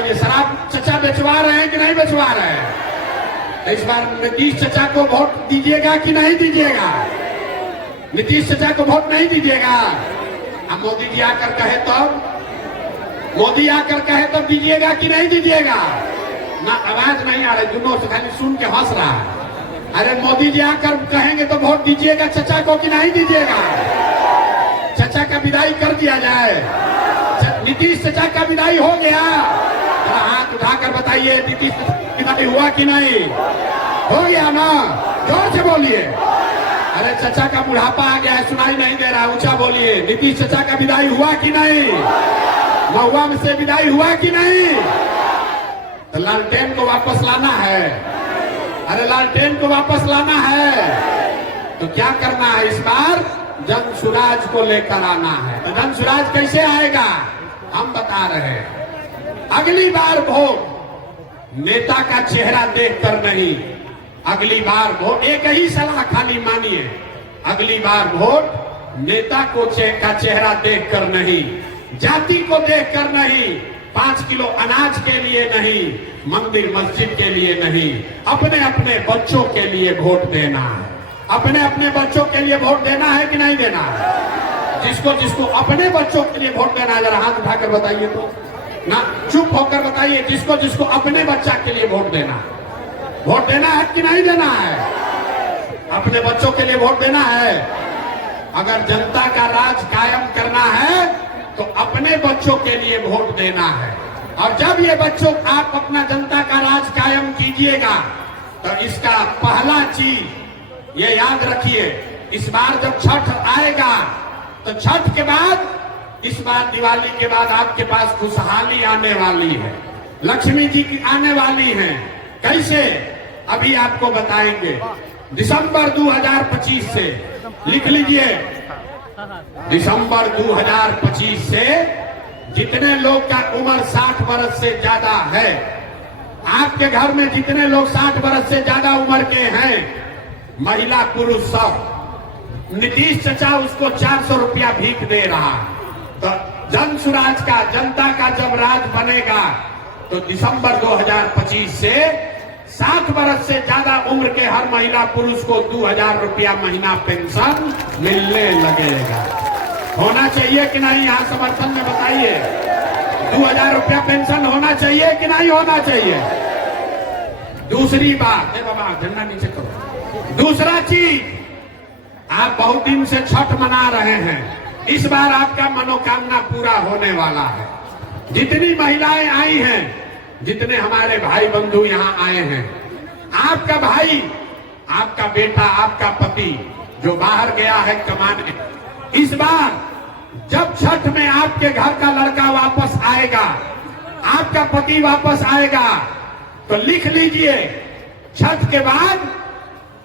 ये शराब चचा बेचवा रहे हैं कि नहीं बेचवा रहे हैं? तो इस बार नीतीश चचा को वोट दीजिएगा कि नहीं दीजिएगा? नीतीश चचा को वोट नहीं दीजिएगा? अब मोदी जी आकर कहे मोदी आकर कहे तब दीजिएगा कि नहीं दीजिएगा? ना आवाज नहीं आ रही, दोनों से खाली सुन के हंस रहा है। अरे मोदी जी आकर कहेंगे तो वोट दीजिएगा चचा को कि नहीं दीजिएगा? चचा का विदाई कर दिया जाए। नीतीश चचा का विदाई हो गया? हाथ उठाकर बताइए, नीतीश विदाई हुआ कि नहीं? हो गया ना? जोर से बोलिए। अरे चचा का बुढ़ापा आ गया है, सुनाई नहीं दे रहा, ऊंचा बोलिए। नीतीश चचा का विदाई हुआ कि नहीं? महुआ में से विदाई हुआ कि नहीं? तो लालटेन को वापस लाना है। अरे लालटेन को वापस लाना है तो क्या करना है? इस बार जन सुराज को लेकर आना है। तो जन सुराज कैसे आएगा हम बता रहे हैं। अगली बार वोट नेता का चेहरा देखकर नहीं, अगली बार वोट, एक ही सलाह खाली मानिए, अगली बार वोट नेता को का चेहरा देखकर नहीं, जाति को देखकर नहीं, 5 किलो अनाज के लिए नहीं, मंदिर मस्जिद के लिए नहीं, अपने अपने बच्चों के लिए वोट देना है। अपने अपने बच्चों के लिए वोट देना है कि नहीं देना है? जिसको जिसको अपने बच्चों के लिए वोट देना है जरा हाथ उठाकर बताइए तो ना, चुप होकर बताइए। जिसको जिसको अपने बच्चा के लिए वोट देना है, वोट देना है कि नहीं देना है? अपने बच्चों के लिए वोट देना है। अगर जनता का राज कायम करना है तो अपने बच्चों के लिए वोट देना है। और जब ये बच्चों आप अपना जनता का राज कायम कीजिएगा तो इसका पहला चीज ये याद रखिए, इस बार जब छठ आएगा तो छठ के बाद, इस बार दिवाली के बाद आपके पास खुशहाली आने वाली है, लक्ष्मी जी की आने वाली है। कैसे? अभी आपको बताएंगे। दिसंबर 2025 से, लिख लीजिए, दिसंबर 2025 से जितने लोग का उम्र 60 वर्ष से ज्यादा है, आपके घर में जितने लोग 60 वर्ष से ज्यादा उम्र के हैं, महिला पुरुष सब, नीतीश चचा उसको 400 रुपया भीख दे रहा। तो जन सुराज का, जनता का जब राज बनेगा तो दिसंबर 2025 से 60 वर्ष से ज्यादा उम्र के हर महिला पुरुष को 2000 रुपया महीना पेंशन मिलने लगेगा। होना चाहिए कि नहीं? यहाँ समर्थन में बताइए। 2000 रुपया पेंशन होना चाहिए कि नहीं होना चाहिए? दूसरी बात है, बाबा झंडा नीचे करो। दूसरा चीज, आप बहुत दिन से छठ मना रहे हैं, इस बार आपका मनोकामना पूरा होने वाला है। जितनी महिलाएं आई हैं, जितने हमारे भाई बंधु यहाँ आए हैं, आपका भाई, आपका बेटा, आपका पति जो बाहर गया है कमाने, इस बार जब छठ में आपके घर का लड़का वापस आएगा, आपका पति वापस आएगा, तो लिख लीजिए, छठ के बाद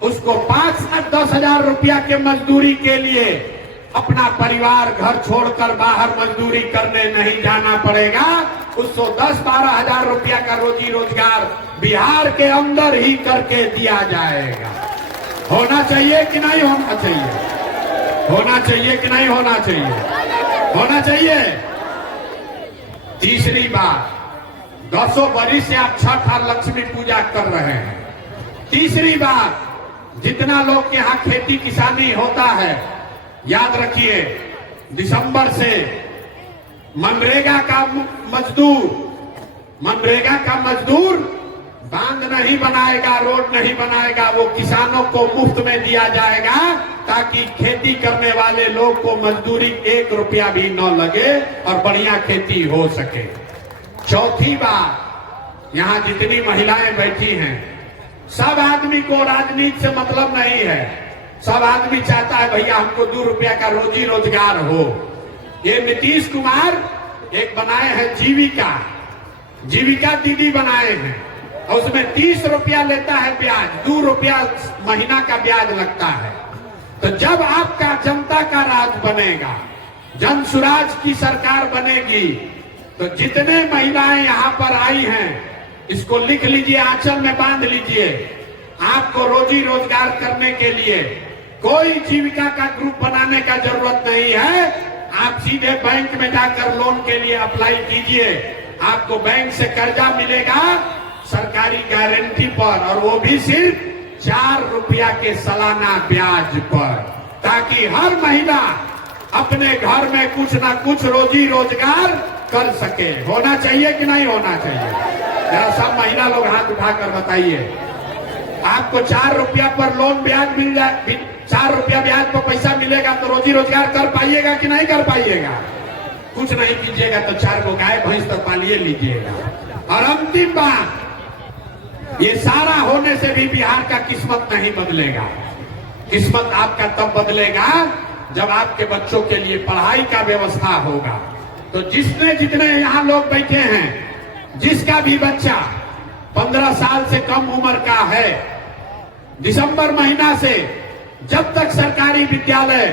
उसको 5 से 10,000 रुपया के मजदूरी के लिए अपना परिवार घर छोड़कर बाहर मजदूरी करने नहीं जाना पड़ेगा। उसको 10-12 हजार रुपया का रोजी रोजगार बिहार के अंदर ही करके दिया जाएगा। होना चाहिए कि नहीं होना चाहिए? होना चाहिए कि नहीं होना चाहिए? होना चाहिए। तीसरी बात, 10 बरिस से आप छठ और लक्ष्मी पूजा कर रहे हैं। तीसरी बात, जितना लोग के यहाँ खेती किसानी होता है, याद रखिए, दिसंबर से मनरेगा का मजदूर बांध नहीं बनाएगा, रोड नहीं बनाएगा, वो किसानों को मुफ्त में दिया जाएगा ताकि खेती करने वाले लोग को मजदूरी 1 रुपया भी न लगे और बढ़िया खेती हो सके। चौथी बात, यहाँ जितनी महिलाएं बैठी हैं, सब आदमी को राजनीति से मतलब नहीं है। सब आदमी चाहता है भैया हमको 2 रुपया का रोजी रोजगार हो। ये नीतीश कुमार एक बनाए हैं जीविका दीदी बनाए हैं, और उसमें 30 रुपया लेता है ब्याज, 2 रुपया महीना का ब्याज लगता है। तो जब आपका जनता का राज बनेगा, जन सुराज की सरकार बनेगी, तो जितने महिलाएं यहाँ पर आई हैं, इसको लिख लीजिए, आंचल में बांध लीजिए। आपको रोजी रोजगार करने के लिए कोई जीविका का ग्रुप बनाने का जरूरत नहीं है। आप सीधे बैंक में जाकर लोन के लिए अप्लाई कीजिए। आपको बैंक से कर्जा मिलेगा सरकारी गारंटी पर, और वो भी सिर्फ 4 रुपया के सालाना ब्याज पर, ताकि हर महिला अपने घर में कुछ ना कुछ रोजी रोजगार कर सके। होना चाहिए कि नहीं होना चाहिए? जरा सब महिला लोग हाथ उठाकर बताइए। आपको 4 रुपया पर लोन ब्याज मिल जाए, 4 रुपया ब्याज पर पैसा मिलेगा तो रोजी रोजगार कर पाइएगा कि नहीं कर पाइएगा? कुछ नहीं कीजिएगा तो 4 को गाय भैंस तो पालिए लीजिएगा। और अंतिम बात, ये सारा होने से भी बिहार का किस्मत नहीं बदलेगा। किस्मत आपका तब बदलेगा जब आपके बच्चों के लिए पढ़ाई का व्यवस्था होगा। तो जितने यहाँ लोग बैठे हैं, जिसका भी बच्चा 15 साल से कम उम्र का है, दिसंबर महीना से जब तक सरकारी विद्यालय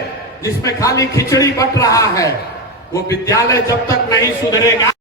जिसमें खाली खिचड़ी बंट रहा है, वो विद्यालय जब तक नहीं सुधरेगा